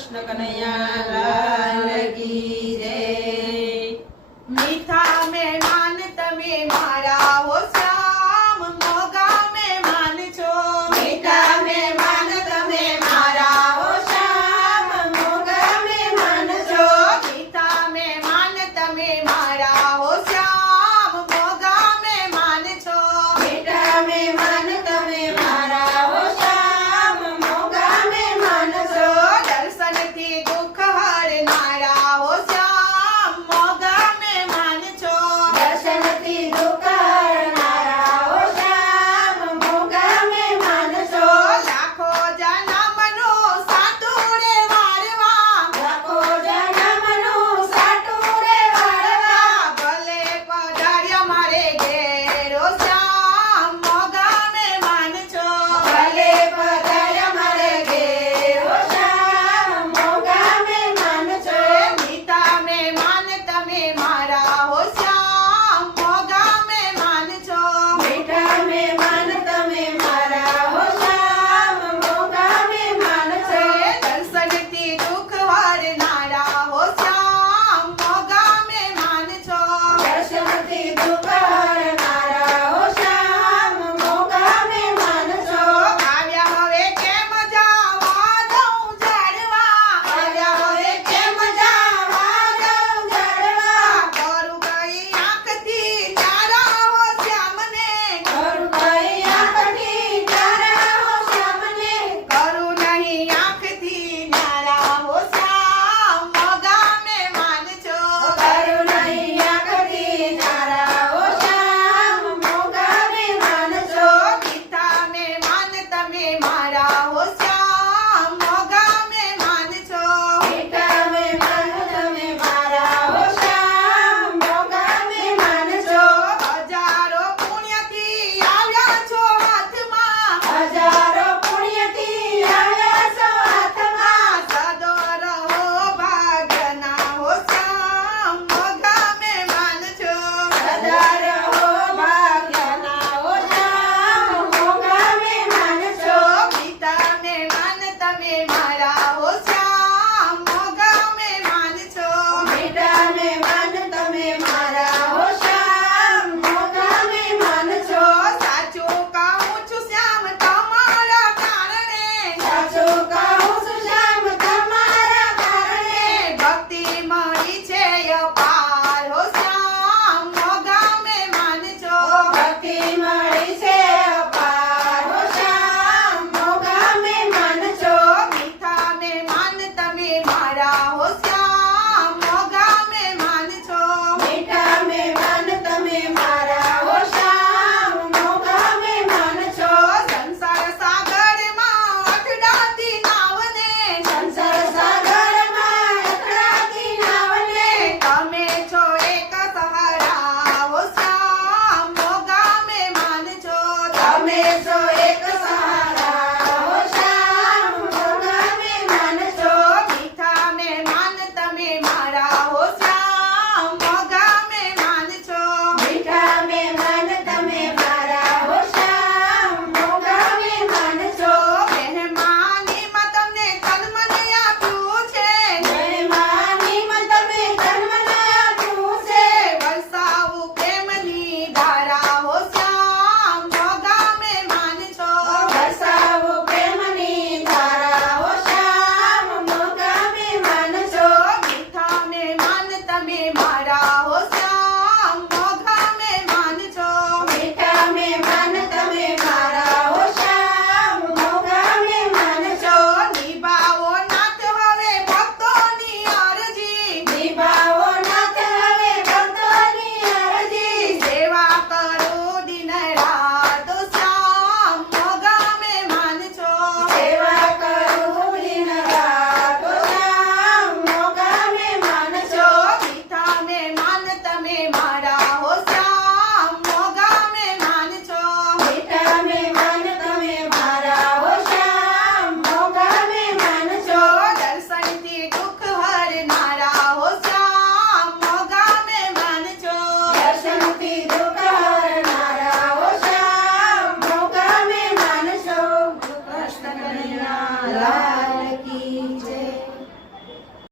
Krishna Kanaiya